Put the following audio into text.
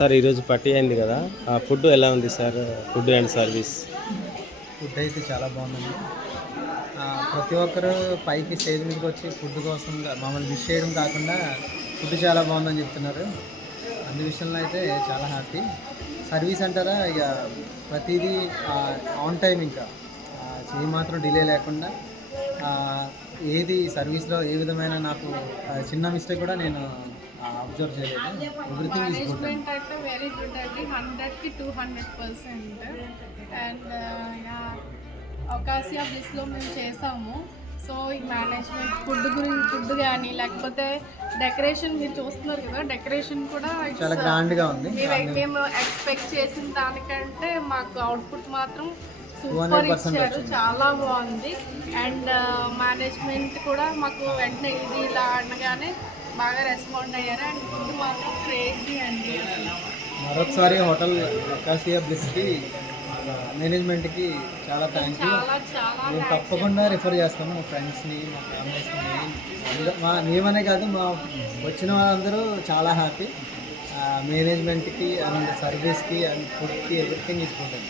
Sir ఈరోజు పట్టి అయింది కదా, ఆ ఫుడ్ ఎలా ఉంది sir? Food and service. Food అయితే చాలా బాగుందండి. ప్రతి ఒక్కరు పైకి స్టేజ్ మీదకి వచ్చి ఫుడ్ కోసం మమ్మల్ని విష్ చేయడం కాకుండా ఫుడ్ చాలా బాగుందని చెప్తున్నారు. అన్ని విషయంలో అయితే చాలా హ్యాపీ. సర్వీస్ అంటారా, ఇక ప్రతిదీ ఆన్ టైం, ఇంకా మాత్రం డిలే లేకుండా, ఏది సర్వీస్లో ఏ విధమైన నాకు చిన్న మిస్టేక్ కూడా నేను అబ్జర్వ్ చేయలేదు. Everything is good. మేనేజ్మెంట్ అయితే వెరీ గుడ్ అండి, 100కి 200%. అండ్ అవకాశం బ్లిస్లో మేము చేసాము. సో ఈ మేనేజ్మెంట్ ఫుడ్ కానీ లేకపోతే డెకరేషన్ మీరు చూస్తున్నారు కదా, డెకరేషన్ కూడా చాలా గ్రాండ్గా ఉంది. మేము ఎక్స్పెక్ట్ చేసిన దానికంటే మాకు అవుట్పుట్ మాత్రం సూపర్ ఇచ్చారు, చాలా బాగుంది. అండ్ మేనేజ్మెంట్ కూడా మాకు వెంటనే ఇది ఇలా అనగానే బాగా రెస్పాండ్ అయ్యారు. అండ్ ఫుడ్ మాత్రం క్రేజీ అండి. మరొకసారి హోటల్ అకాసియా బ్లిస్కి మేనేజ్మెంట్కి చాలా థ్యాంక్ యూ. మేము తప్పకుండా రిఫర్ చేస్తాము మా ఫ్రెండ్స్ని, మా ఫ్యామిలీస్ని. మేమనే కాదు, మా వచ్చిన వాళ్ళందరూ చాలా హ్యాపీ. మేనేజ్మెంట్కి అండ్ సర్వీస్కి అండ్ ఫుడ్కి ఎవ్రీథింగ్ ఇచ్చుకుంటాం.